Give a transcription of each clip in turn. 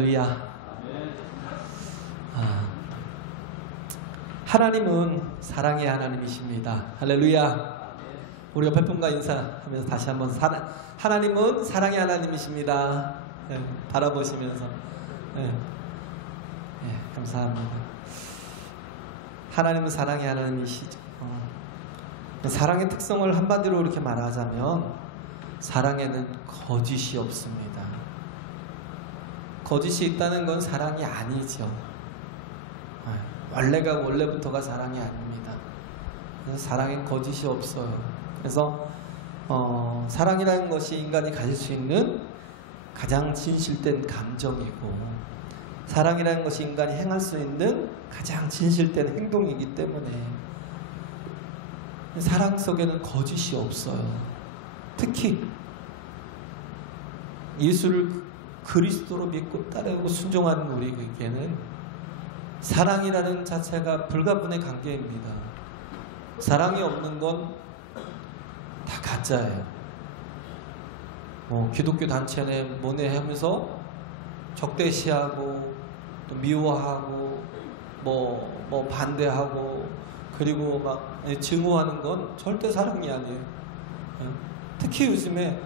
할렐루야. 하나님은 사랑의 하나님이십니다. 할렐루야. 우리 옆에 분과 인사하면서 다시 한번 하나님은 사랑의 하나님이십니다. 네, 바라보시면서 감사합니다. 하나님은 사랑의 하나님이시죠. 사랑의 특성을 한마디로 이렇게 말하자면 사랑에는 거짓이 없습니다. 거짓이 있다는 건 사랑이 아니죠. 원래부터가 사랑이 아닙니다. 그래서 사랑엔 거짓이 없어요. 그래서 사랑이라는 것이 인간이 가질 수 있는 가장 진실된 감정이고, 사랑이라는 것이 인간이 행할 수 있는 가장 진실된 행동이기 때문에 사랑 속에는 거짓이 없어요. 특히 예수를 그리스도로 믿고 따르고 순종하는 우리에게는 사랑이라는 자체가 불가분의 관계입니다. 사랑이 없는 건 다 가짜예요. 기독교 단체에 뭐네 하면서 적대시하고 또 미워하고 뭐 반대하고 그리고 막 증오하는 건 절대 사랑이 아니에요. 특히 요즘에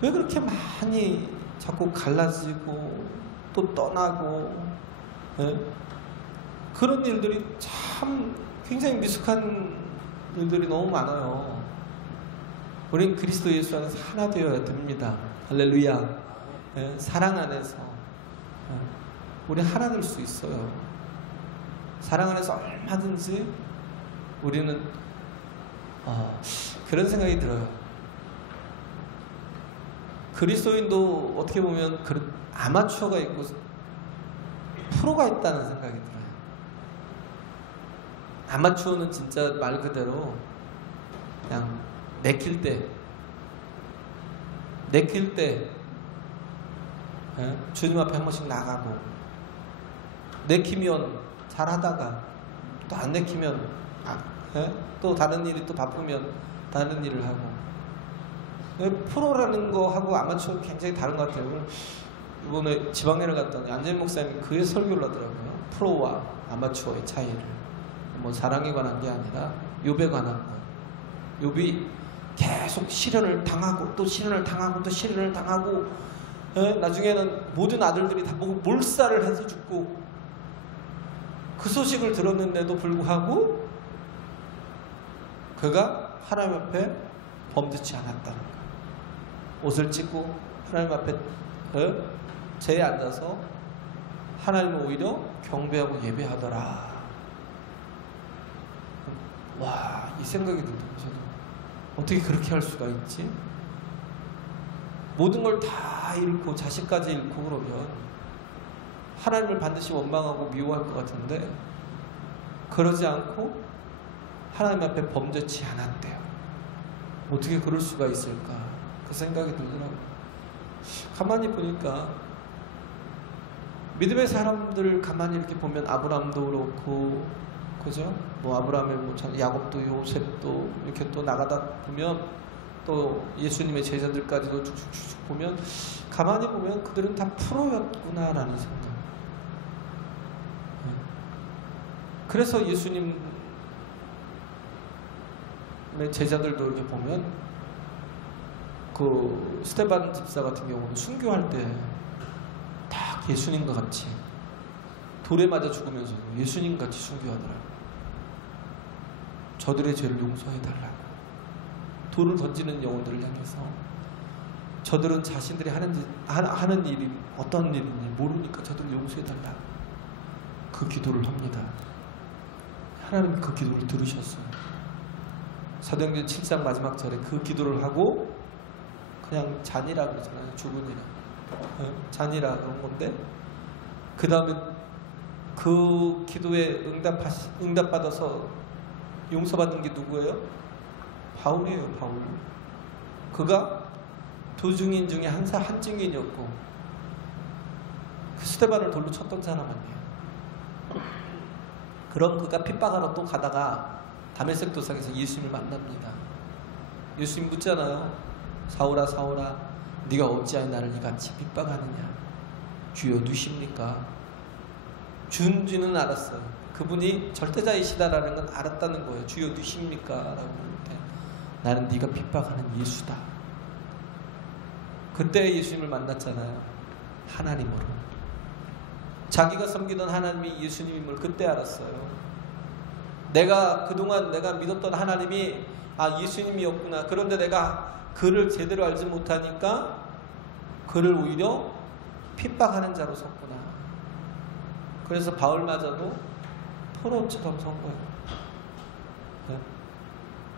왜 그렇게 많이 자꾸 갈라지고 또 떠나고 그런 일들이 참 굉장히 미숙한 일들이 너무 많아요. 우린 그리스도 예수 안에서 하나 되어야 됩니다. 할렐루야. 사랑 안에서 우리 하나 될 수 있어요. 사랑 안에서 얼마든지 우리는 그런 생각이 들어요. 그리스도인도 어떻게 보면 아마추어가 있고 프로가 있다는 생각이 들어요. 아마추어는 진짜 말 그대로 그냥 내킬 때 주님 앞에 한 번씩 나가고, 내키면 잘하다가 또 안 내키면 또 다른 일이 또 바쁘면 다른 일을 하고. 프로라는 거하고 아마추어는 굉장히 다른 것 같아요. 이번에 지방회를 갔더니 안재민 목사님이 그의 설교를 하더라고요. 프로와 아마추어의 차이를. 사랑에 관한 게 아니라 욥에 관한 거. 욥이 계속 시련을 당하고 또 시련을 당하고 또 시련을 당하고, 나중에는 모든 아들들이 다 몰살을 해서 죽고, 그 소식을 들었는데도 불구하고 그가 하나님 앞에 범죄치 않았다는 거예요. 옷을 찢고 하나님 앞에 제에 앉아서 하나님을 오히려 경배하고 예배하더라. 와, 이 생각이 들더라고요. 어떻게 그렇게 할 수가 있지? 모든 걸 다 잃고 자식까지 잃고 그러면 하나님을 반드시 원망하고 미워할 것 같은데, 그러지 않고 하나님 앞에 범죄치 않았대요. 어떻게 그럴 수가 있을까? 그 생각이 들더라고요. 가만히 보니까 믿음의 사람들 가만히 이렇게 보면 아브라함도 그렇고, 그죠? 아브라함의 야곱도 요셉도 이렇게 또 나가다 보면 또 예수님의 제자들까지도 쭉쭉쭉 보면, 가만히 보면 그들은 다 프로였구나라는 생각. 그래서 예수님의 제자들도 이렇게 보면 그 스데반 집사 같은 경우는 순교할 때 딱 예수님과 같이 돌에 맞아 죽으면서도 예수님같이 순교하더라고요. 저들의 죄를 용서해달라고. 돌을 던지는 영혼들을 향해서 저들은 자신들이 하는 일이 어떤 일인지 모르니까 저들을 용서해달라고 그 기도를 합니다. 하나님이 그 기도를 들으셨어요. 사도행전 7장 마지막 절에 그 기도를 하고 그냥 잔이라 그러잖아요. 죽은이라. 잔이라 그런 건데, 그 다음에 그 기도에 응답받아서 용서받은 게 누구예요? 바울이에요. 바울. 그가 두 증인 중에 한 증인이었고, 그 스데반을 돌로 쳤던 사람 아니에요. 그럼 그가 핍박하러 또 가다가 다메섹 도상에서 예수님을 만납니다. 예수님 묻잖아요. 사울아 사울아, 네가 어찌하여 나를 이같이 핍박하느냐. 주여 누십니까? 준지는 알았어요. 그분이 절대자이시다라는 건 알았다는 거예요. 주여 누십니까? 라고 그러는데 나는 네가 핍박하는 예수다. 그때 예수님을 만났잖아요. 하나님으로. 자기가 섬기던 하나님이 예수님임을 그때 알았어요. 내가 그동안 내가 믿었던 하나님이 예수님이었구나. 그런데 내가 그를 제대로 알지 못하니까 그를 오히려 핍박하는 자로 섰구나. 그래서 바울마저도 포로처럼 선 거예요. 네?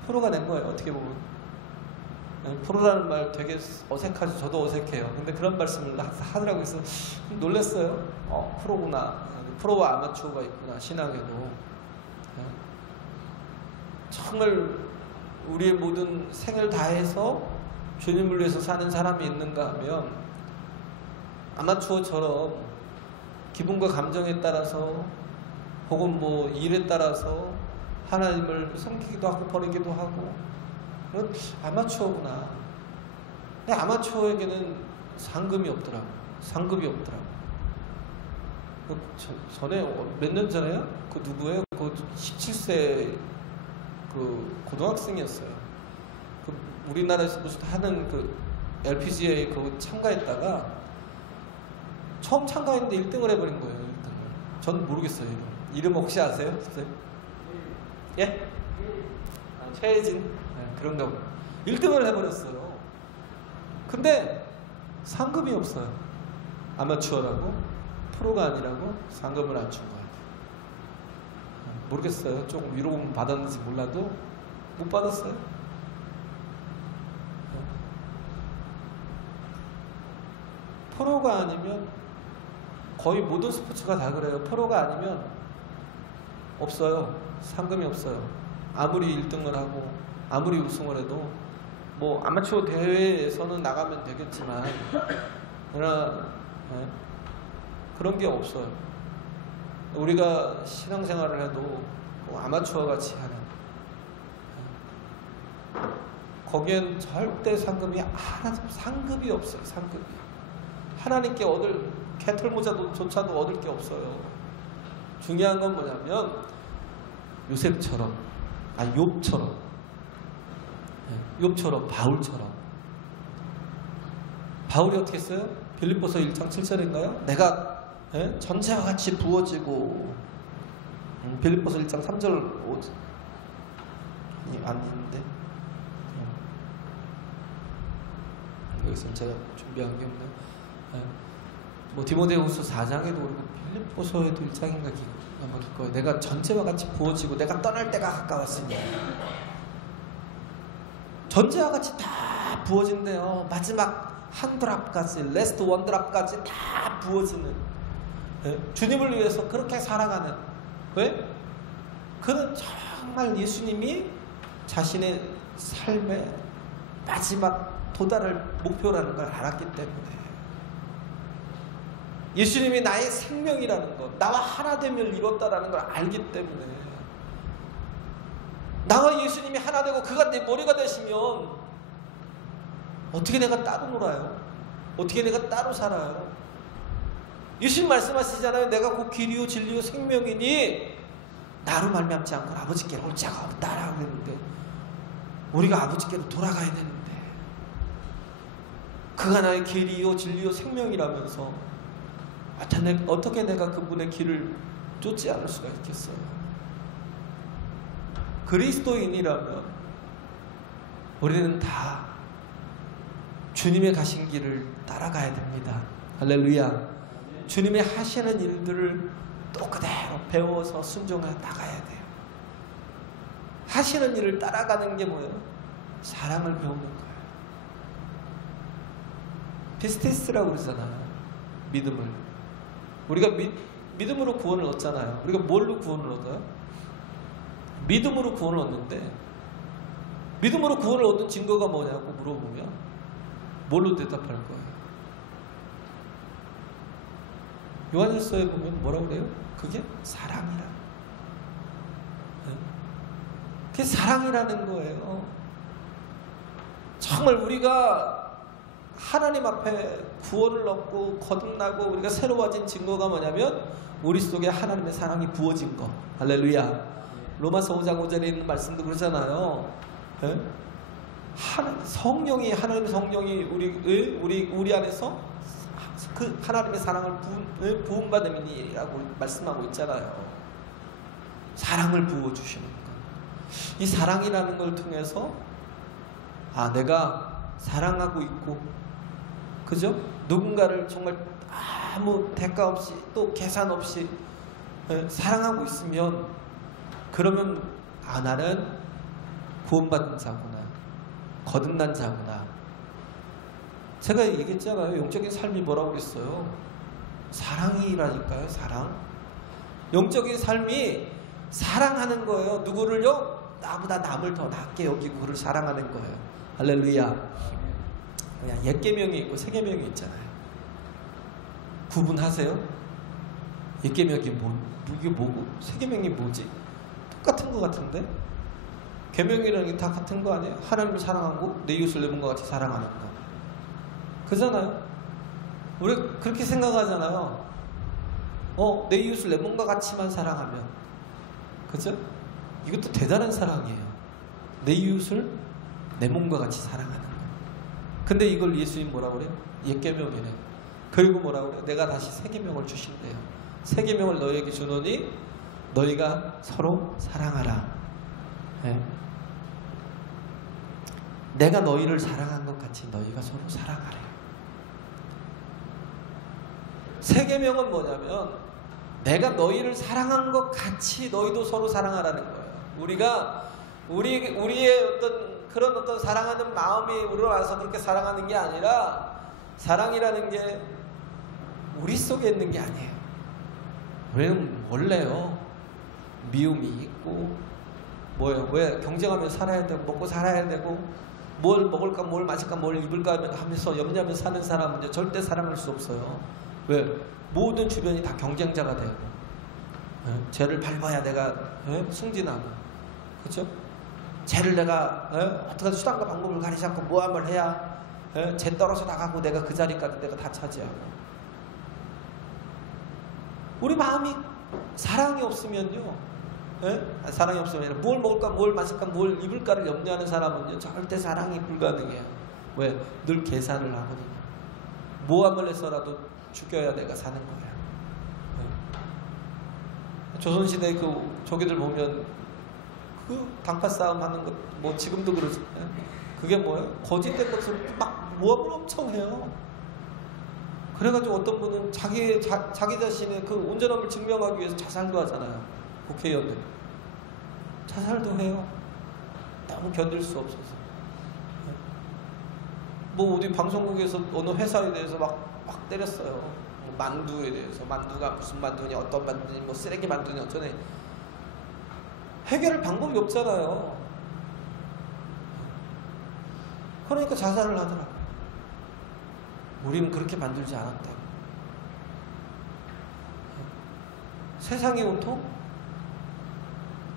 포로가 된 거예요. 어떻게 보면. 네? 포로라는 말 되게 어색하죠. 저도 어색해요. 근데 그런 말씀을 하더라고요. 그래서 놀랐어요. 포로구나. 프로와 아마추어가 있구나. 신앙에도. 네? 정말 우리의 모든 생을 다해서 주님을 위해서 사는 사람이 있는가 하면 아마추어처럼 기분과 감정에 따라서 혹은 뭐 일에 따라서 하나님을 섬기기도 하고 버리기도 하고 아마추어구나. 근데 아마추어에게는 상금이 없더라고. 상급이 없더라고. 전에 몇 년 전에요? 그 누구예요? 그 17세 그 고등학생이었어요. 그 우리나라에서 무슨 하는 그 LPGA 그거 참가했다가 처음 참가했는데 1등을 해버린 거예요. 1등을. 전 모르겠어요. 이름 혹시 아세요? 선생님? 예? 최혜진. 네, 그런가 보요 1등을 해버렸어요. 근데 상금이 없어요. 아마추어라고 프로가 아니라고 상금을 안 준 거예요. 모르겠어요. 조금 위로금 받았는지 몰라도 못 받았어요. 프로가 아니면 거의 모든 스포츠가 다 그래요. 프로가 아니면 없어요. 상금이 없어요. 아무리 1등을 하고 아무리 우승을 해도 뭐 아마추어 대회에서는 나가면 되겠지만 그러나 그런 게 없어요. 우리가 신앙생활을 해도 아마추어 같이 하는 거기엔 절대 상금이 하나도 상급이 없어요. 상급이 하나님께 얻을 개털모자조차도 얻을 게 없어요. 중요한 건 뭐냐면 요셉처럼 욥처럼 바울처럼 바울이 어떻게 했어요? 빌립보서 1장 7절인가요? 내가 전체와 같이 부어지고 빌립보서 1장 3절 5절 아닌데 여기서 제가 준비한 게 없네요. 뭐 디모데후서 4장에도 그렇고 빌립보서에도 1장인가 아마 그거예요. 내가 전체와 같이 부어지고 내가 떠날 때가 가까웠으니 전체와 같이 다 부어진대요. 마지막 한 드랍까지 레스트 원 드랍까지 다 부어지는 주님을 위해서 그렇게 살아가는 왜? 그는 정말 예수님이 자신의 삶의 마지막 도달을 목표라는 걸 알았기 때문에 예수님이 나의 생명이라는 것 나와 하나됨을 이뤘다라는 걸 알기 때문에 나와 예수님이 하나 되고 그가 내 머리가 되시면 어떻게 내가 따로 놀아요? 어떻게 내가 따로 살아요? 예수님 말씀하시잖아요. 내가 곧 길이요 진리요 생명이니 나로 말미암지 않고 아버지께로 올 자가 없다라고 했는데 우리가 아버지께로 돌아가야 되는데 그가 나의 길이요 진리요 생명이라면서 어떻게 내가 그분의 길을 쫓지 않을 수가 있겠어요? 그리스도인이라면 우리는 다 주님의 가신 길을 따라가야 됩니다. 할렐루야. 주님의 하시는 일들을 또 그대로 배워서 순종해 나가야 돼요. 하시는 일을 따라가는 게 뭐예요? 사랑을 배우는 거예요. 피스티스라고 그러잖아요. 믿음을. 우리가 믿음으로 구원을 얻잖아요. 우리가 뭘로 구원을 얻어요? 믿음으로 구원을 얻는데 믿음으로 구원을 얻는 증거가 뭐냐고 물어보면 뭘로 대답할 거예요? 요한일서에 보면 뭐라고 그래요? 그게 사랑이라. 그게 사랑이라는 거예요. 정말 우리가 하나님 앞에 구원을 얻고 거듭나고 우리가 새로워진 증거가 뭐냐면 우리 속에 하나님의 사랑이 부어진 것. 할렐루야. 로마서 5장 5절에 있는 말씀도 그러잖아요. 예? 성령이, 하나님의 성령이 우리 안에서 그 하나님의 사랑을 부음받는 일이라고 말씀하고 있잖아요. 사랑을 부어주시는 것. 이 사랑이라는 걸 통해서 내가 사랑하고 있고, 그죠? 누군가를 정말 아무 대가 없이 또 계산 없이 사랑하고 있으면, 그러면 나는 구원받은 자구나, 거듭난 자구나. 제가 얘기했잖아요. 영적인 삶이 뭐라고 그랬어요? 사랑이라니까요. 사랑. 영적인 삶이 사랑하는 거예요. 누구를요? 나보다 남을 더 낫게 여기고 그를 사랑하는 거예요. 할렐루야. 옛 계명이 있고 새 계명이 있잖아요. 구분하세요? 옛 계명이 이게 뭐고 새 계명이 뭐지? 똑같은 거 같은데? 계명이라는 게 다 같은 거 아니에요? 하나님을 사랑하고 내 이웃을 내 몸과 같이 사랑하는 거. 그잖아요. 우리 그렇게 생각하잖아요. 내 이웃을 내 몸과 같이만 사랑하면, 그죠? 이것도 대단한 사랑이에요. 내 이웃을 내 몸과 같이 사랑하는 거. 근데 이걸 예수님 뭐라고 그래요? 옛 계명이래. 그리고 뭐라고 그래요? 내가 다시 새 계명을 주신대요. 새 계명을 너희에게 주노니 너희가 서로 사랑하라. 네. 내가 너희를 사랑한 것 같이 너희가 서로 사랑하래. 새 계명은 뭐냐면 내가 너희를 사랑한 것 같이 너희도 서로 사랑하라는 거예요. 우리의 그런 어떤 사랑하는 마음이 우러나서 그렇게 사랑하는 게 아니라, 사랑이라는 게 우리 속에 있는 게 아니에요. 우리는 원래요, 미움이 있고, 왜 경쟁하며 살아야 되고, 먹고 살아야 되고, 뭘 먹을까, 뭘 마실까, 뭘 입을까 하면서 염려하며 사는 사람은 절대 사랑할 수 없어요. 왜? 모든 주변이 다 경쟁자가 되고, 쟤를 밟아야 내가 승진하고, 그렇죠? 쟤를 내가 어떻게 수단과 방법을 가리지 않고 모함을 해야 쟤 떨어져 나가고 내가 그 자리까지 내가 다 차지하고. 우리 마음이 사랑이 없으면요, 사랑이 없으면 뭘 먹을까, 뭘 마실까, 뭘 입을까를 염려하는 사람은요 절대 사랑이 불가능해요. 왜? 늘 계산을 하거든요. 모함을 해서라도 죽여야 내가 사는 거예요. 조선시대 그 조개들 보면 그 단가 싸움 하는 것, 뭐 지금도 그러죠. 그게 뭐예요? 거짓된 것을 막 모함을 엄청 해요. 그래가지고 어떤 분은 자기 자신의 그 온전함을 증명하기 위해서 자살도 하잖아요. 국회의원들 자살도 해요. 너무 견딜 수 없어서. 뭐 어디 방송국에서 어느 회사에 대해서 막 때렸어요. 뭐 만두에 대해서, 만두가 무슨 만두냐, 어떤 만두냐, 뭐 쓰레기 만두냐 어쩌네. 해결할 방법이 없잖아요. 그러니까 자살을 하더라고요. 우리는 그렇게 만들지 않았다. 세상이 온통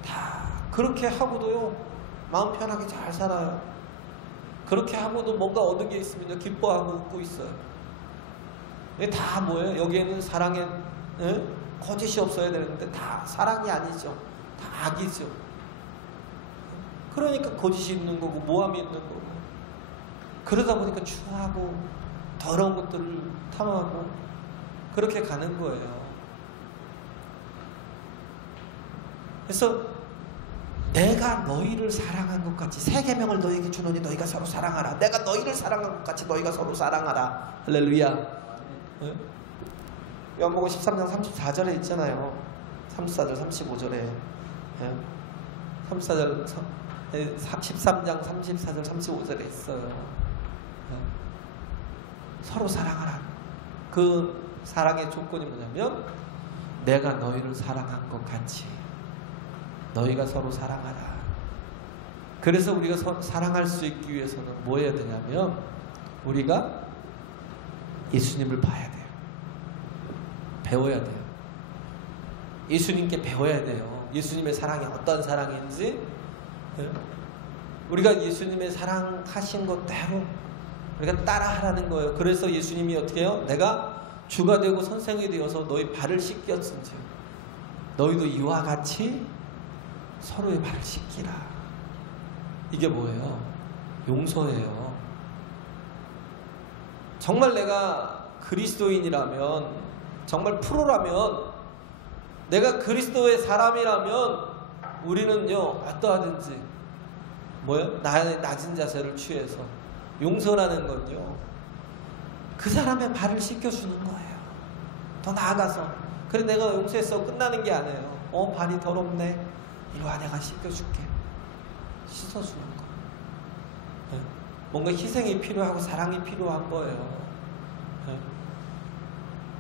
다 그렇게 하고도요 마음 편하게 잘 살아요. 그렇게 하고도 뭔가 얻은 게 있으면 기뻐하고 웃고 있어요. 이게 다 뭐예요? 여기에는 사랑에 거짓이 없어야 되는데 다 사랑이 아니죠. 다 악이죠. 그러니까 거짓이 있는 거고 모함이 있는 거고, 그러다 보니까 추하고 더러운 것들을 탐하고 그렇게 가는 거예요. 그래서 내가 너희를 사랑한 것 같이 새 계명을 너희에게 주노니 너희가 서로 사랑하라. 내가 너희를 사랑한 것 같이 너희가 서로 사랑하라. 할렐루야. 요한복음 13장 34절에 있잖아요. 34절 35절에 13장 34절 35절에 있어요. 서로 사랑하라. 그 사랑의 조건이 뭐냐면 내가 너희를 사랑한 것 같이 너희가 서로 사랑하라. 그래서 우리가 사랑할 수 있기 위해서는 뭐 해야 되냐면 우리가 예수님을 봐야 돼요. 배워야 돼요. 예수님께 배워야 돼요. 예수님의 사랑이 어떤 사랑인지, 우리가 예수님의 사랑하신 것대로 그러니까 따라하라는 거예요. 그래서 예수님이 어떻게 해요? 내가 주가 되고 선생이 되어서 너희 발을 씻겼은지 너희도 이와 같이 서로의 발을 씻기라. 이게 뭐예요? 용서예요. 정말 내가 그리스도인이라면, 정말 프로라면, 내가 그리스도의 사람이라면 우리는요 어떠하든지 뭐예요? 낮은 자세를 취해서 용서라는 건요 그 사람의 발을 씻겨주는 거예요. 더 나아가서 그래 내가 용서했어 끝나는 게 아니에요. 발이 더럽네, 이리 와 내가 씻겨줄게. 씻어주는 거. 뭔가 희생이 필요하고 사랑이 필요한 거예요.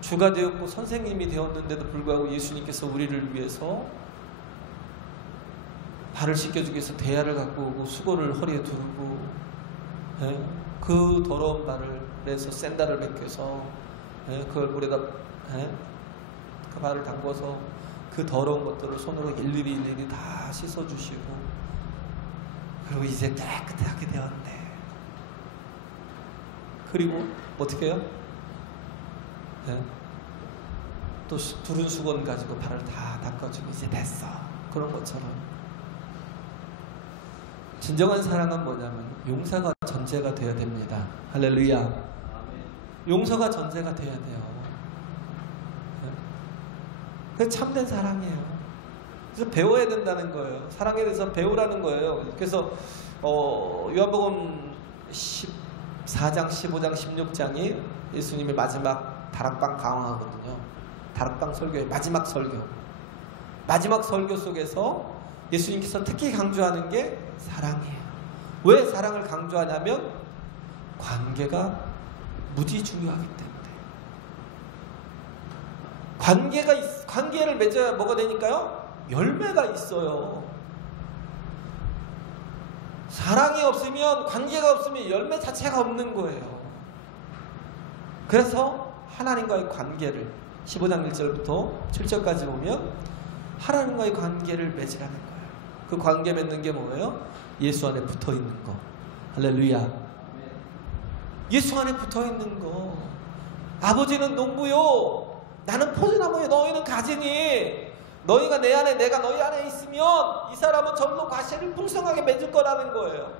주가 되었고 선생님이 되었는데도 불구하고 예수님께서 우리를 위해서 발을 씻겨주기 위해서 대야를 갖고 오고 수건을 허리에 두르고 그 더러운 발을 내서 샌달을 벗겨서 그걸 물에다 그 발을 담궈서 그 더러운 것들을 손으로 일일이 다 씻어주시고, 그리고 이제 깨끗하게 되었네. 그리고 어떻게 해요? 또 두른 수건 가지고 발을 다 닦아주고 이제 됐어. 그런 것처럼 진정한 사랑은 뭐냐면 용서가 전제가 되어야 됩니다. 할렐루야. 용서가 전제가 돼야 돼요. 그게 참된 사랑이에요. 그래서 배워야 된다는 거예요. 사랑에 대해서 배우라는 거예요. 그래서 요한복음 14장, 15장, 16장이 예수님의 마지막 다락방 강화하거든요. 다락방 설교의 마지막 설교. 마지막 설교 속에서 예수님께서 특히 강조하는 게 사랑이에요. 왜 사랑을 강조하냐면 관계가 무지 중요하기 때문에. 관계를 맺어야 뭐가 되니까요? 열매가 있어요. 사랑이 없으면, 관계가 없으면 열매 자체가 없는 거예요. 그래서 하나님과의 관계를 15장 1절부터 7절까지 보면 하나님과의 관계를 맺으라는 거예요. 그 관계 맺는 게 뭐예요? 예수 안에 붙어 있는 거. 할렐루야. 예수 안에 붙어 있는 거. 아버지는 농부요, 나는 포도나무요, 너희는 가지니 너희가 내 안에, 내가 너희 안에 있으면 이 사람은 절로 과실을 풍성하게 맺을 거라는 거예요.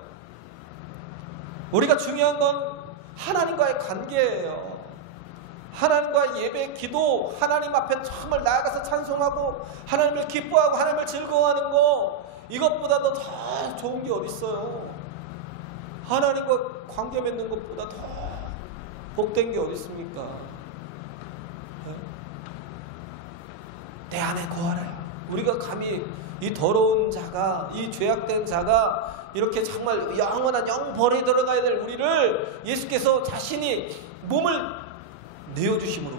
우리가 중요한 건 하나님과의 관계예요. 하나님과의 예배, 기도, 하나님 앞에 정말 나아가서 찬송하고 하나님을 기뻐하고 하나님을 즐거워하는 거, 이것보다도 더 좋은 게 어디 있어요? 하나님과 관계 맺는 것보다 더 복된 게 어디 있습니까? 내 안에 거하라. 우리가 감히 이 더러운 자가, 이 죄악된 자가 이렇게 정말 영원한 영벌에 들어가야 될 우리를 예수께서 자신이 몸을 내어주심으로,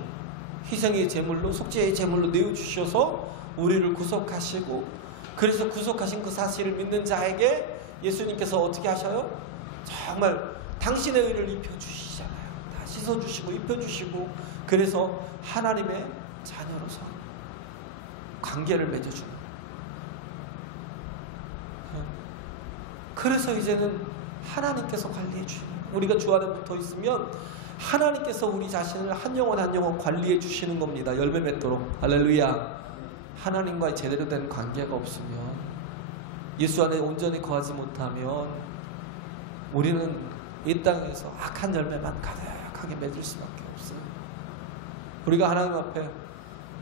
희생의 제물로, 속죄의 제물로 내어주셔서 우리를 구속하시고, 그래서 구속하신 그 사실을 믿는 자에게 예수님께서 어떻게 하셔요? 정말 당신의 의를 입혀주시잖아요. 다 씻어주시고 입혀주시고, 그래서 하나님의 자녀로서 관계를 맺어주는. 그래서 이제는 하나님께서 관리해 주시는, 우리가 주 안에 붙어 있으면 하나님께서 우리 자신을 한 영혼 한 영혼 관리해 주시는 겁니다. 열매 맺도록. 할렐루야. 하나님과의 제대로 된 관계가 없으면, 예수 안에 온전히 거하지 못하면 우리는 이 땅에서 악한 열매만 가득하게 맺을 수밖에 없어요. 우리가 하나님 앞에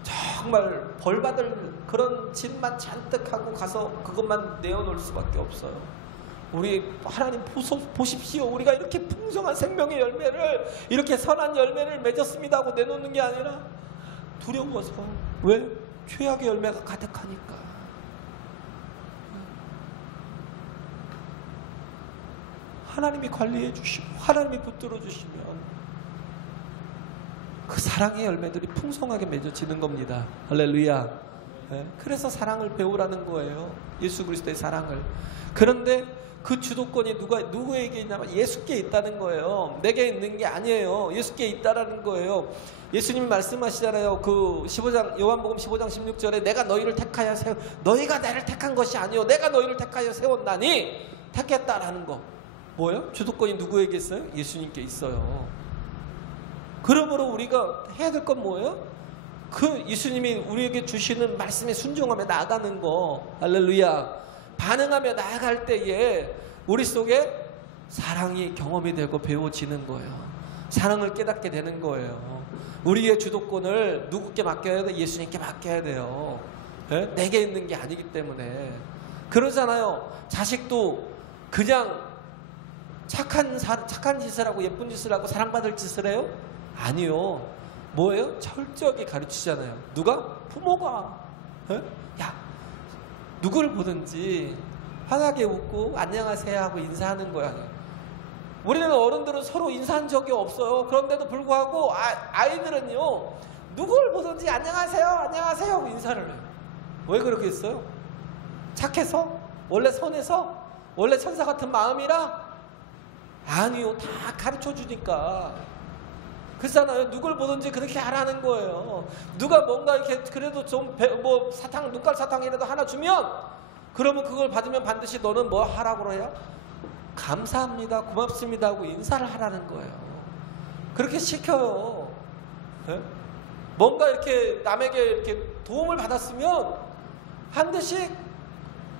정말 벌받을 그런 짐만 잔뜩 하고 가서 그것만 내어놓을 수밖에 없어요. 우리 하나님 보십시오. 우리가 이렇게 풍성한 생명의 열매를, 이렇게 선한 열매를 맺었습니다 하고 내놓는 게 아니라 두려워서. 왜? 죄악의 열매가 가득하니까. 하나님이 관리해 주시고 하나님이 붙들어 주시면 그 사랑의 열매들이 풍성하게 맺어지는 겁니다. 할렐루야. 네? 그래서 사랑을 배우라는 거예요. 예수 그리스도의 사랑을. 그런데 그 주도권이 누구에게 있냐면 예수께 있다는 거예요. 내게 있는 게 아니에요. 예수께 있다라는 거예요. 예수님이 말씀하시잖아요. 그 15장, 요한복음 15장 16절에 내가 너희를 택하여 너희가 나를 택한 것이 아니요 내가 너희를 택하여 세웠나니, 택했다라는 거. 뭐예요? 주도권이 누구에게 있어요? 예수님께 있어요. 그러므로 우리가 해야 될 건 뭐예요? 그 예수님이 우리에게 주시는 말씀에 순종하며 나아가는 거. 할렐루야. 반응하며 나아갈 때에 우리 속에 사랑이 경험이 되고 배워지는 거예요. 사랑을 깨닫게 되는 거예요. 우리의 주도권을 누구께 맡겨야 돼? 예수님께 맡겨야 돼요. 네? 내게 있는 게 아니기 때문에. 그러잖아요. 자식도 그냥 착한 짓을 하고 예쁜 짓을 하고 사랑받을 짓을 해요? 아니요. 뭐예요? 철저하게 가르치잖아요. 누가? 부모가. 네? 야, 누구를 보든지 환하게 웃고 안녕하세요 하고 인사하는 거야. 우리는 어른들은 서로 인사한 적이 없어요. 그런데도 불구하고 아이들은요, 누구를 보든지 안녕하세요 안녕하세요 하고 인사를 해요. 왜 그렇게 했어요? 착해서? 원래 선해서? 원래 천사 같은 마음이라? 아니요. 다 가르쳐 주니까. 그렇잖아요. 누굴 보든지 그렇게 하라는 거예요. 누가 뭔가 이렇게 그래도 좀 뭐 사탕, 눈깔 사탕이라도 하나 주면, 그러면 그걸 받으면 반드시 너는 뭐 하라고 해요? 감사합니다, 고맙습니다 하고 인사를 하라는 거예요. 그렇게 시켜요. 네? 뭔가 이렇게 남에게 이렇게 도움을 받았으면 반드시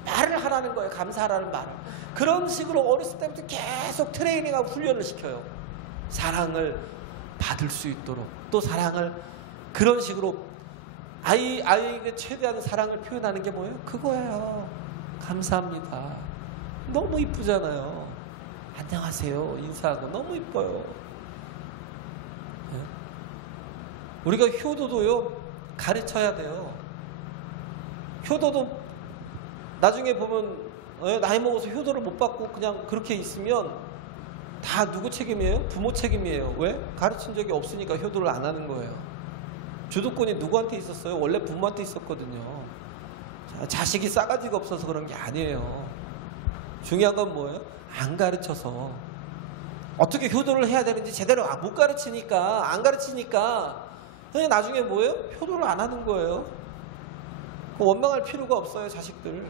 말을 하라는 거예요. 감사하라는 말을. 그런 식으로 어렸을 때부터 계속 트레이닝하고 훈련을 시켜요. 사랑을 받을 수 있도록. 또 사랑을 그런 식으로 아이에게 최대한 사랑을 표현하는 게 뭐예요? 그거예요. 감사합니다. 너무 이쁘잖아요. 안녕하세요 인사하고 너무 이뻐요. 네? 우리가 효도도요 가르쳐야 돼요. 효도도 나중에 보면 나이 먹어서 효도를 못 받고 그냥 그렇게 있으면 다 누구 책임이에요? 부모 책임이에요. 왜? 가르친 적이 없으니까 효도를 안 하는 거예요. 주도권이 누구한테 있었어요? 원래 부모한테 있었거든요. 자식이 싸가지가 없어서 그런 게 아니에요. 중요한 건 뭐예요? 안 가르쳐서. 어떻게 효도를 해야 되는지 제대로 못 가르치니까, 안 가르치니까 나중에 뭐예요? 효도를 안 하는 거예요. 원망할 필요가 없어요. 자식들.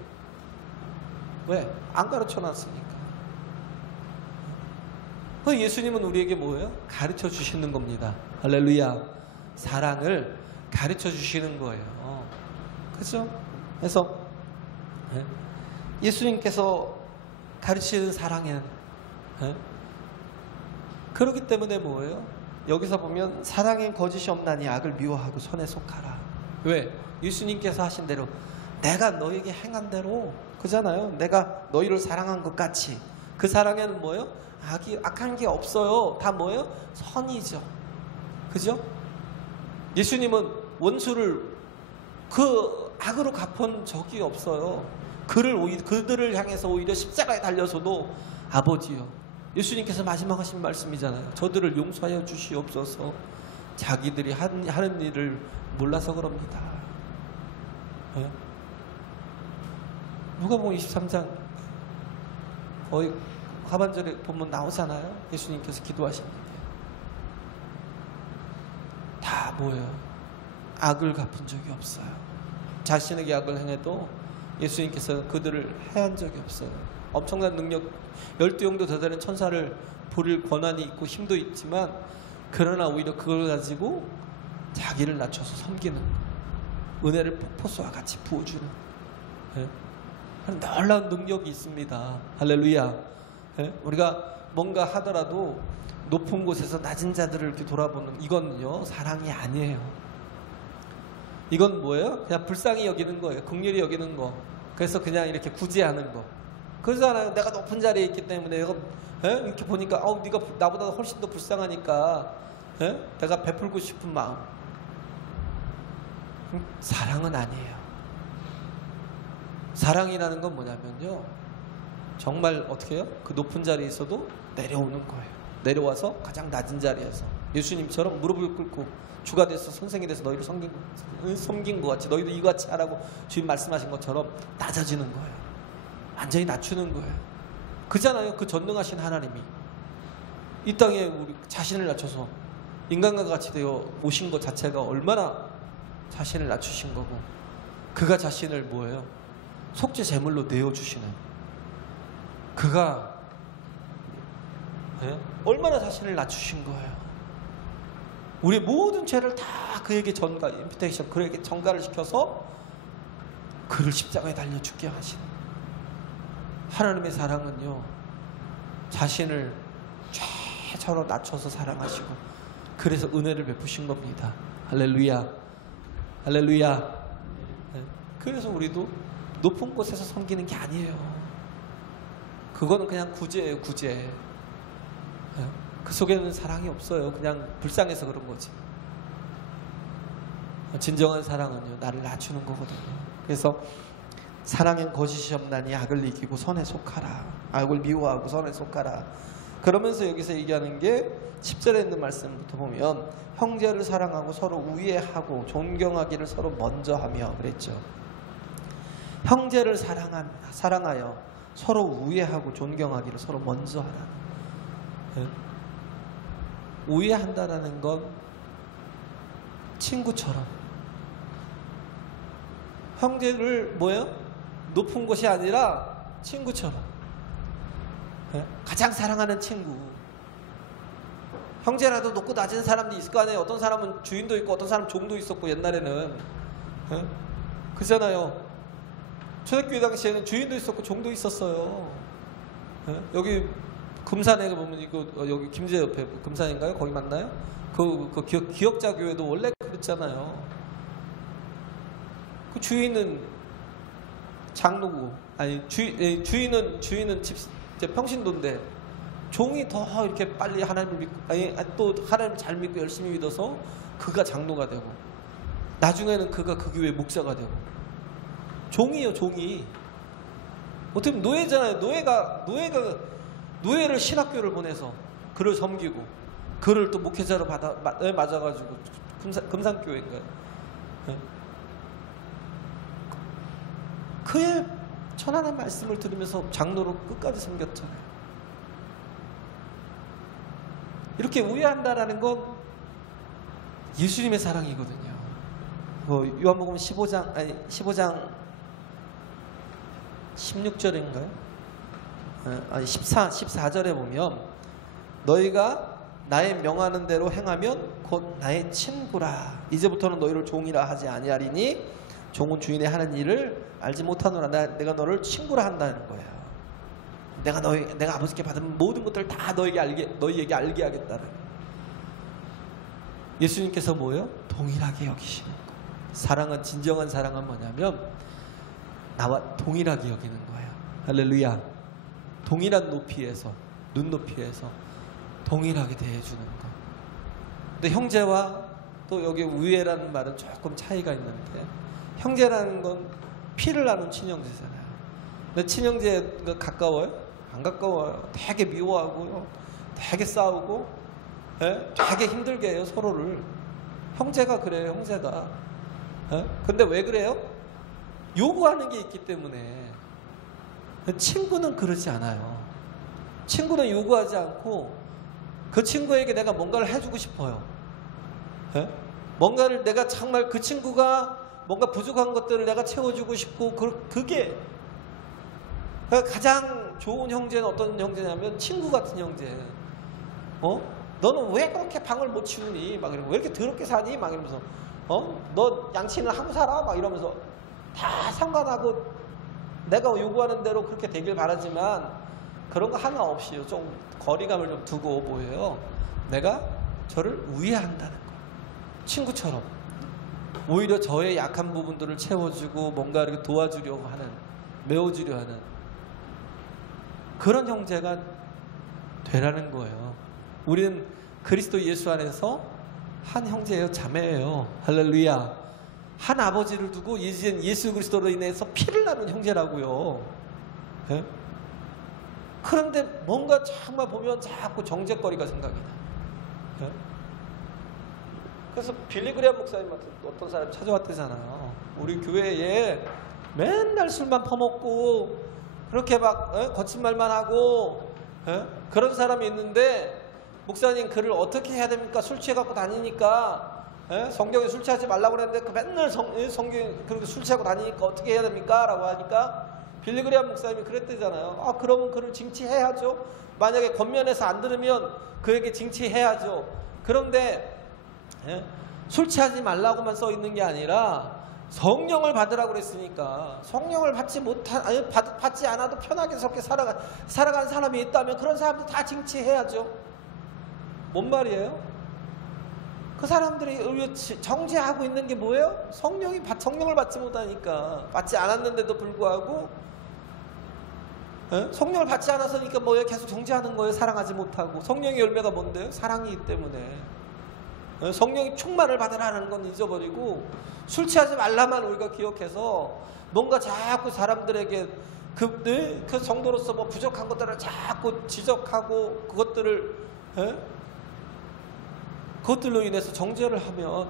왜? 안 가르쳐 놨으니까. 예수님은 우리에게 뭐예요? 가르쳐 주시는 겁니다. 할렐루야. 사랑을 가르쳐 주시는 거예요. 그렇죠? 그래서 예수님께서 가르치는 사랑은 그렇기 때문에 뭐예요? 여기서 보면 사랑엔 거짓이 없나니 악을 미워하고 선에 속하라. 왜? 예수님께서 하신 대로 내가 너에게 행한 대로, 그잖아요. 내가 너희를 사랑한 것 같이. 그 사랑에는 뭐예요? 악한 게 없어요. 다 뭐예요? 선이죠. 그죠? 예수님은 원수를 그 악으로 갚은 적이 없어요. 그들을 향해서 오히려 십자가에 달려서도 아버지요. 예수님께서 마지막 하신 말씀이잖아요. 저들을 용서하여 주시옵소서. 자기들이 하는 일을 몰라서 그럽니다. 네? 누가복음 23장 거의 하반절에 보면 나오잖아요. 예수님께서 기도하신 게 다 뭐예요? 악을 갚은 적이 없어요. 자신에게 악을 행해도 예수님께서 그들을 해한 적이 없어요. 엄청난 능력, 12용도 더 되는 천사를 부릴 권한이 있고 힘도 있지만, 그러나 오히려 그걸 가지고 자기를 낮춰서 섬기는, 은혜를 폭포수와 같이 부어주는, 네? 놀라운 능력이 있습니다. 할렐루야. 네? 우리가 뭔가 하더라도 높은 곳에서 낮은 자들을 이렇게 돌아보는, 이건요 사랑이 아니에요. 이건 뭐예요? 그냥 불쌍히 여기는 거예요. 긍휼히 여기는 거. 그래서 그냥 이렇게 구제하는 거. 그러잖아요. 내가 높은 자리에 있기 때문에 내가 이렇게 보니까 네가 나보다 훨씬 더 불쌍하니까 내가 베풀고 싶은 마음. 사랑은 아니에요. 사랑이라는 건 뭐냐면요, 정말 어떻게 해요? 그 높은 자리에 있어도 내려오는 거예요. 내려와서 가장 낮은 자리에서 예수님처럼 무릎을 꿇고 주가 돼서 선생이 돼서 너희를 섬긴 것 같이 너희도 이같이 하라고 주님 말씀하신 것처럼 낮아지는 거예요. 완전히 낮추는 거예요. 그잖아요. 그 전능하신 하나님이 이 땅에 우리 자신을 낮춰서 인간과 같이 되어 오신 것 자체가 얼마나 자신을 낮추신 거고, 그가 자신을 뭐예요? 속죄 제물로 내어주시는, 그가 네? 얼마나 자신을 낮추신 거예요. 우리 모든 죄를 다 그에게 임피테이션, 그에게 전가를 시켜서 그를 십자가에 달려 죽게 하신 하나님의 사랑은요, 자신을 최저로 낮춰서 사랑하시고 그래서 은혜를 베푸신 겁니다. 할렐루야, 할렐루야. 네. 그래서 우리도 높은 곳에서 섬기는 게 아니에요. 그거는 그냥 구제예요, 구제. 네. 그 속에는 사랑이 없어요. 그냥 불쌍해서 그런 거지. 진정한 사랑은요, 나를 낮추는 거거든요. 그래서 사랑엔 거짓이 없나니 악을 이기고 선에 속하라. 악을 미워하고 선에 속하라. 그러면서 여기서 얘기하는 게 10절에 있는 말씀부터 보면 형제를 사랑하고 서로 우애하고 존경하기를 서로 먼저 하며 그랬죠. 형제를 사랑하여 서로 우애하고 존경하기를 서로 먼저 하라. 네? 우애한다라는 건 친구처럼, 형제를 뭐예요? 높은 곳이 아니라 친구처럼, 네? 가장 사랑하는 친구. 형제라도 높고 낮은 사람도 있을 거 아니에요. 어떤 사람은 주인도 있고 어떤 사람은 종도 있었고 옛날에는, 네? 그렇잖아요. 초대교회 당시에는 주인도 있었고 종도 있었어요. 네? 여기 금산에 보면 이거 여기 김제 옆에 금산인가요? 거기 맞나요? 그 기억자 교회도 원래 그랬잖아요. 그 주인은 장로고, 아니 주인은 평신도인데 종이 더 이렇게 빨리 하나님을 믿고, 아니 또 하나님을 잘 믿고 열심히 믿어서 그가 장로가 되고 나중에는 그가 그 교회 목사가 되고. 종이요, 종이. 어떻게 보면 노예잖아요. 노예를 신학교를 보내서 그를 섬기고 그를 또 목회자로 맞아가지고 금산교회인가요? 네. 그의 천안의 말씀을 들으면서 장로로 끝까지 섬겼잖아요. 이렇게 우애한다라는 건 예수님의 사랑이거든요. 요한복음 15장 16절인가요? 아니 14절에 보면 너희가 나의 명하는 대로 행하면 곧 나의 친구라. 이제부터는 너희를 종이라 하지 아니하리니 종은 주인의 하는 일을 알지 못하노라. 내가 너를 친구라 한다는 거예요. 내가 아버지께 받은 모든 것들을 다 너희에게 알게 하겠다는. 예수님께서 뭐예요? 동일하게 여기시는 거. 사랑은, 진정한 사랑은 뭐냐면 나와 동일하게 여기는 거예요. 할렐루야. 동일한 높이에서, 눈높이에서 동일하게 대해주는 거. 근데 형제와 또 여기 우애라는 말은 조금 차이가 있는데, 형제라는 건 피를 나눈 친형제잖아요. 근데 친형제가 가까워요? 안 가까워요. 되게 미워하고요, 되게 싸우고, 예? 되게 힘들게 해요, 서로를. 형제가 그래요, 형제가. 예? 근데 왜 그래요? 요구하는 게 있기 때문에. 친구는 그러지 않아요. 친구는 요구하지 않고 그 친구에게 내가 뭔가를 해주고 싶어요. 예? 뭔가를 내가 정말 그 친구가 뭔가 부족한 것들을 내가 채워주고 싶고, 그게 가장 좋은 형제는 어떤 형제냐면 친구 같은 형제. 너는 왜 그렇게 방을 못 치우니? 막 이러고, 왜 이렇게 더럽게 사니? 막 이러면서, 너 양치는 하고 살아? 막 이러면서 다 상관하고 내가 요구하는 대로 그렇게 되길 바라지만 그런 거 하나 없이요, 좀 거리감을 좀 두고 뭐예요? 내가 저를 우애한다는 거. 친구처럼. 오히려 저의 약한 부분들을 채워주고 뭔가 이렇게 도와주려고 하는, 메워주려 하는 그런 형제가 되라는 거예요. 우리는 그리스도 예수 안에서 한 형제예요, 자매예요. 할렐루야. 한 아버지를 두고 예수 그리스도로 인해서 피를 나눈 형제라고요. 예? 그런데 뭔가 정말 보면 자꾸 정죄거리가 생각이 나. 예? 그래서 빌리그레아 목사님 같은 어떤 사람이 찾아왔대잖아요. 우리 교회에 맨날 술만 퍼먹고 그렇게 막 거친 말만 하고 그런 사람이 있는데, 목사님 그를 어떻게 해야 됩니까? 술 취해갖고 다니니까, 성경에 술 취하지 말라고 그랬는데 그 맨날 성경에 그렇게 술 취하고 다니니까 어떻게 해야 됩니까? 라고 하니까 빌리그레아 목사님이 그랬대잖아요. 그러면 그를 징치해야죠. 만약에 권면해서 안 들으면 그에게 징치해야죠. 그런데 술 취하지 말라고만 써 있는 게 아니라 성령을 받으라고 그랬으니까 성령을 받지 않아도 편하게 저렇게 살아간 사람이 있다면 그런 사람들 다 징치해야죠. 뭔 말이에요? 그 사람들이 정죄하고 있는 게 뭐예요? 성령을 받지 못하니까, 받지 않았는데도 불구하고 성령을 받지 않았으니까 뭐예요? 계속 정죄하는 거예요. 사랑하지 못하고. 성령의 열매가 뭔데요? 사랑이기 때문에. 성령이 충만을 받으라는 건 잊어버리고 술 취하지 말라만 우리가 기억해서 뭔가 자꾸 사람들에게 그 성도로서 뭐 부족한 것들을 자꾸 지적하고 그것들로 인해서 정죄를 하면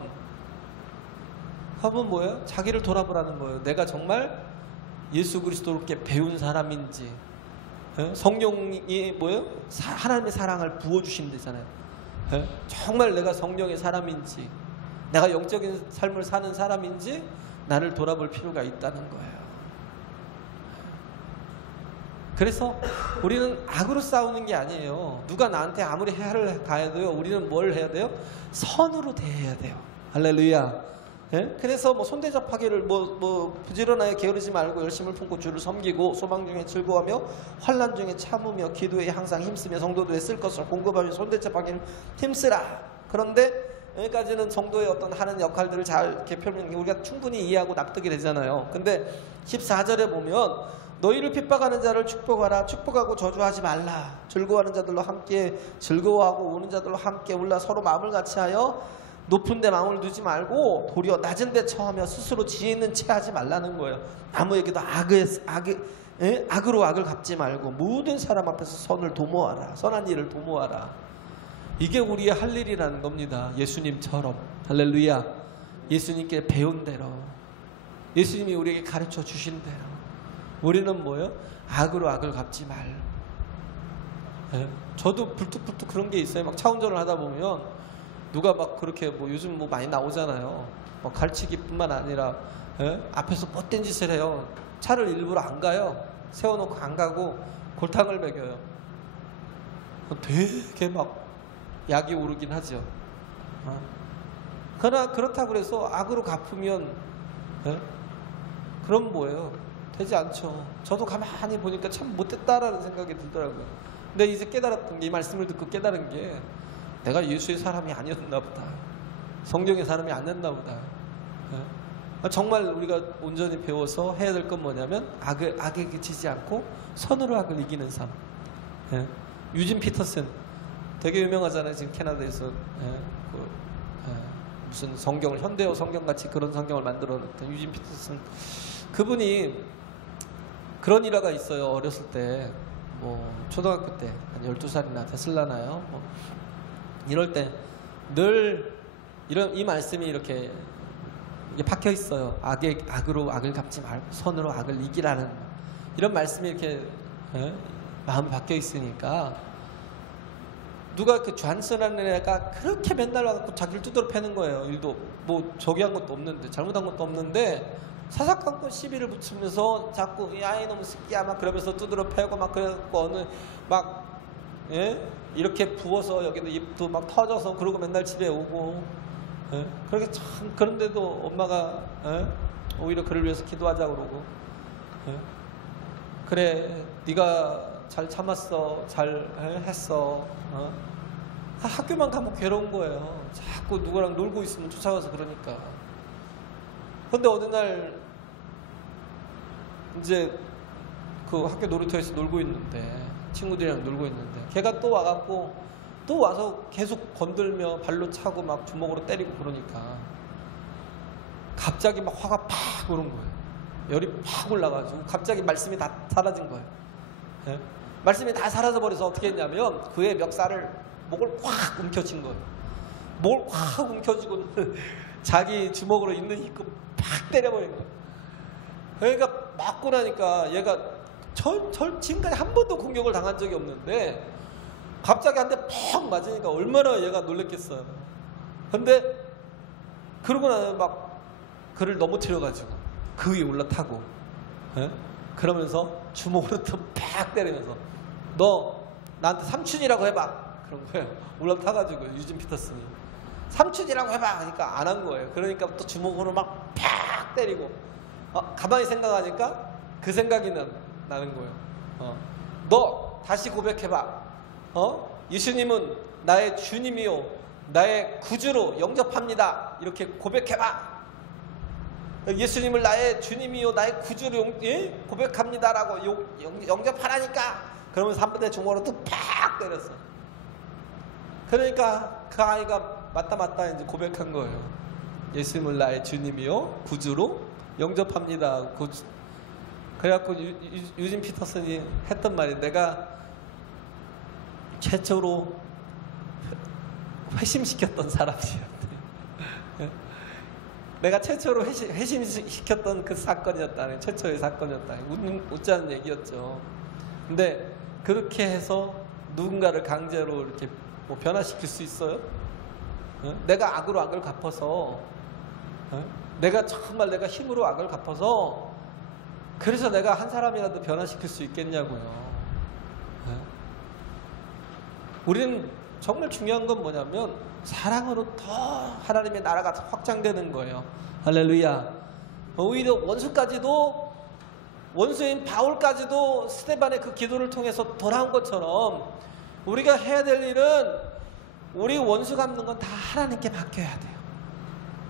뭐예요? 자기를 돌아보라는 거예요. 내가 정말 예수 그리스도께 배운 사람인지, 성령이 뭐예요? 하나님의 사랑을 부어주신다잖아요. 정말 내가 성령의 사람인지, 내가 영적인 삶을 사는 사람인지 나를 돌아볼 필요가 있다는 거예요. 그래서 우리는 악으로 싸우는 게 아니에요. 누가 나한테 아무리 해를 가해도요, 우리는 뭘 해야 돼요? 선으로 대해야 돼요. 할렐루야. 그래서 뭐 손대접하기를 부지런하게 게으르지 말고 열심을 품고 주를 섬기고 소망 중에 즐거워하며 환난 중에 참으며 기도에 항상 힘쓰며 성도들의 쓸 것을 공급하며 손대접하기를 힘쓰라. 그런데 여기까지는 성도의 어떤 하는 역할들을 잘 이렇게 표현하는 게 우리가 충분히 이해하고 납득이 되잖아요. 근데 14절에 보면 너희를 핍박하는 자를 축복하라. 축복하고 저주하지 말라. 즐거워하는 자들로 함께 즐거워하고 우는 자들로 함께 울라. 서로 마음을 같이하여 높은 데 마음을 두지 말고 도리어 낮은 데 처하며 스스로 지혜 있는 채 하지 말라는 거예요. 아무에게도 악으로 악을 갚지 말고 모든 사람 앞에서 선을 도모하라. 선한 일을 도모하라. 이게 우리의 할 일이라는 겁니다. 예수님처럼. 할렐루야. 예수님께 배운 대로, 예수님이 우리에게 가르쳐 주신 대로 우리는 뭐예요? 악으로 악을 갚지 말고. 저도 불뚝불뚝 그런 게 있어요. 막 차 운전을 하다 보면 누가 막 그렇게 요즘 많이 나오잖아요. 갈치기뿐만 아니라 앞에서 뻗된 짓을 해요. 차를 일부러 안 가요. 세워놓고 안 가고 골탕을 먹여요. 되게 막 약이 오르긴 하죠. 그러나 그렇다고 해서 악으로 갚으면 그럼 뭐예요? 되지 않죠. 저도 가만히 보니까 참 못됐다라는 생각이 들더라고요. 근데 이제 깨달았던 게, 이 말씀을 듣고 깨달은 게, 내가 예수의 사람이 아니었나 보다. 성령의 사람이 아니었나 보다. 정말 우리가 온전히 배워서 해야 될 건 뭐냐면 악에 그치지 않고 선으로 악을 이기는 삶. 유진 피터슨 되게 유명하잖아요. 지금 캐나다에서 무슨 성경을 현대어 성경같이 그런 성경을 만들어냈던 유진 피터슨, 그분이 그런 일화가 있어요. 어렸을 때 초등학교 때 한 12살이나 됐을라나요. 이럴 때 늘 이 말씀이 이렇게 박혀 있어요. 악으로 악을 갚지 말고 선으로 악을 이기라는 이런 말씀이 이렇게 마음에 박혀 있으니까, 누가 그 존슨이라는 애가 그렇게 맨날 와갖고 자기를 두드러 패는 거예요. 일도 저기 한 것도 없는데, 잘못한 것도 없는데 사사건건 시비를 붙이면서 자꾸 야 이놈 새끼야 막 그러면서 두드러 패고 막 그래갖고 이렇게 부어서 여기도 입도 막 터져서 그러고 맨날 집에 오고, 그렇게 참, 그런데도 엄마가 오히려 그를 위해서 기도하자고 그러고, 그래 네가 잘 참았어, 잘 했어. 학교만 가면 괴로운 거예요. 자꾸 누구랑 놀고 있으면 쫓아가서. 그러니까 근데 어느 날 이제 그 학교 놀이터에서 놀고 있는데, 친구들이랑 놀고 있는데 걔가 또 와갖고 또 와서 계속 건들며 발로 차고 막 주먹으로 때리고 그러니까 갑자기 막 화가 팍 오른 거예요. 열이 팍 올라가지고 갑자기 말씀이 다 사라진 거예요. 말씀이 다 사라져버려서 어떻게 했냐면 그의 멱살을 목을 확 움켜쥔 거예요. 목을 확 움켜쥐고 자기 주먹으로 있는 힘껏 팍 때려버린 거예요. 그러니까 맞고 나니까 얘가 지금까지 한 번도 공격을 당한 적이 없는데 갑자기 한 대 퍽 맞으니까 얼마나 얘가 놀랬겠어요. 근데 그러고 나면 막 그를 넘어뜨려가지고 그 위에 올라타고 그러면서 주먹으로 또 팍 때리면서 너 나한테 삼촌이라고 해봐. 그런 거예요. 올라타가지고 유진 피터슨이 삼촌이라고 해봐. 그러니까 안 한 거예요. 그러니까 또 주먹으로 막 팍 때리고 가만히 생각하니까 그 생각이 나는 거예요. 너 다시 고백해봐. 예수님은 나의 주님이요 나의 구주로 영접합니다. 이렇게 고백해봐. 예수님을 나의 주님이요 나의 구주로 고백합니다라고 영접하라니까. 그러면서 한 번에 주먹으로 또 팍 때렸어. 그러니까 그 아이가 맞다 이제 고백한 거예요. 예수님을 나의 주님이요 구주로 영접합니다. 그래갖고 유진 피터슨이 했던 말이 내가 최초로 회심시켰던 사람이었대. 내가 최초로 회심시켰던 그 사건이었다네. 최초의 사건이었다. 웃자는 얘기였죠. 근데 그렇게 해서 누군가를 강제로 이렇게 뭐 변화시킬 수 있어요? 내가 악으로 악을 갚아서 내가 정말 내가 힘으로 악을 갚아서 그래서 내가 한 사람이라도 변화시킬 수 있겠냐고요. 우리는 정말 중요한 건 뭐냐면 사랑으로 더 하나님의 나라가 확장되는 거예요. 할렐루야. 오히려 원수인 바울까지도 스데반의 그 기도를 통해서 돌아온 것처럼 우리가 해야 될 일은 우리 원수 갚는 건 다 하나님께 맡겨야 돼요.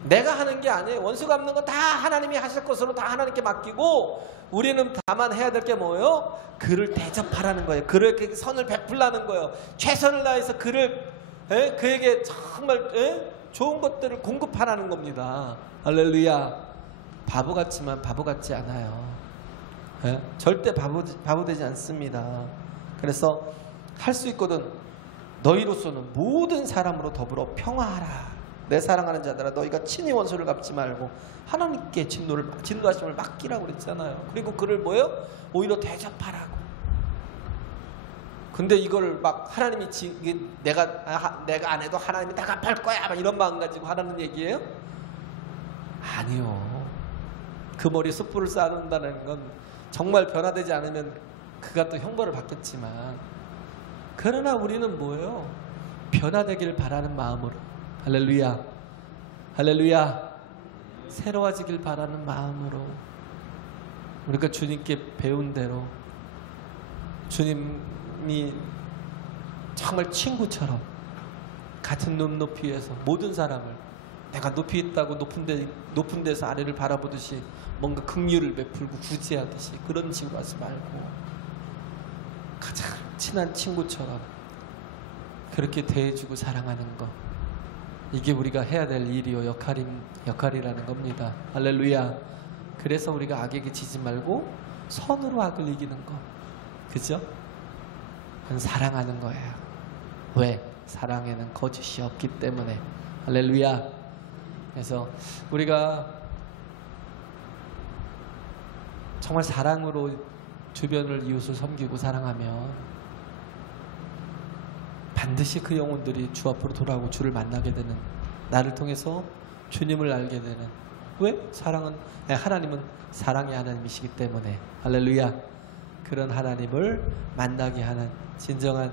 내가 하는 게 아니에요. 원수 갚는 건 다 하나님이 하실 것으로 다 하나님께 맡기고 우리는 다만 해야 될 게 뭐예요? 그를 대접하라는 거예요. 그에게 선을 베풀라는 거예요. 최선을 다해서 그에게 정말 좋은 것들을 공급하라는 겁니다. 할렐루야. 바보 같지만 바보 같지 않아요. 절대 바보 되지 않습니다. 그래서 할 수 있거든. 너희로서는 모든 사람으로 더불어 평화하라. 내 사랑하는 자들아 너희가 친히 원수를 갚지 말고 하나님께 진노하심을 맡기라고 그랬잖아요. 그리고 그를 뭐예요? 오히려 대접하라고. 근데 이걸 막 하나님이 내가 안 해도 하나님이 다 갚을 거야 막 이런 마음 가지고 하라는 얘기예요? 아니요. 그 머리에 숯불을 쌓는다는 건 정말 변화되지 않으면 그가 또 형벌을 받겠지만, 그러나 우리는 뭐예요? 변화되길 바라는 마음으로, 할렐루야, 할렐루야, 새로워지길 바라는 마음으로 우리가 주님께 배운 대로 주님이 정말 친구처럼 같은 눈높이에서 모든 사람을 내가 높이 있다고 높은 데서 아래를 바라보듯이 뭔가 긍휼을 베풀고 구제하듯이 그런 식으로 하지 말고 가장 친한 친구처럼 그렇게 대해주고 사랑하는 것, 이게 우리가 해야 될 일이요 역할이라는 겁니다. 할렐루야. 그래서 우리가 악에게 지지 말고 선으로 악을 이기는 것, 그죠? 그건 사랑하는 거예요. 왜? 사랑에는 거짓이 없기 때문에. 할렐루야. 그래서 우리가 정말 사랑으로 주변을 이웃을 섬기고 사랑하면 반드시 그 영혼들이 주 앞으로 돌아오고 주를 만나게 되는, 나를 통해서 주님을 알게 되는. 왜? 하나님은 사랑의 하나님이시기 때문에. 할렐루야. 그런 하나님을 만나게 하는 진정한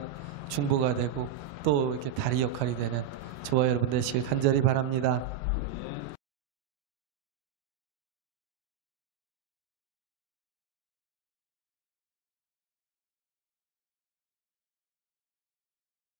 중보가 되고 또 이렇게 다리 역할이 되는 저와 여러분 되시길 간절히 바랍니다.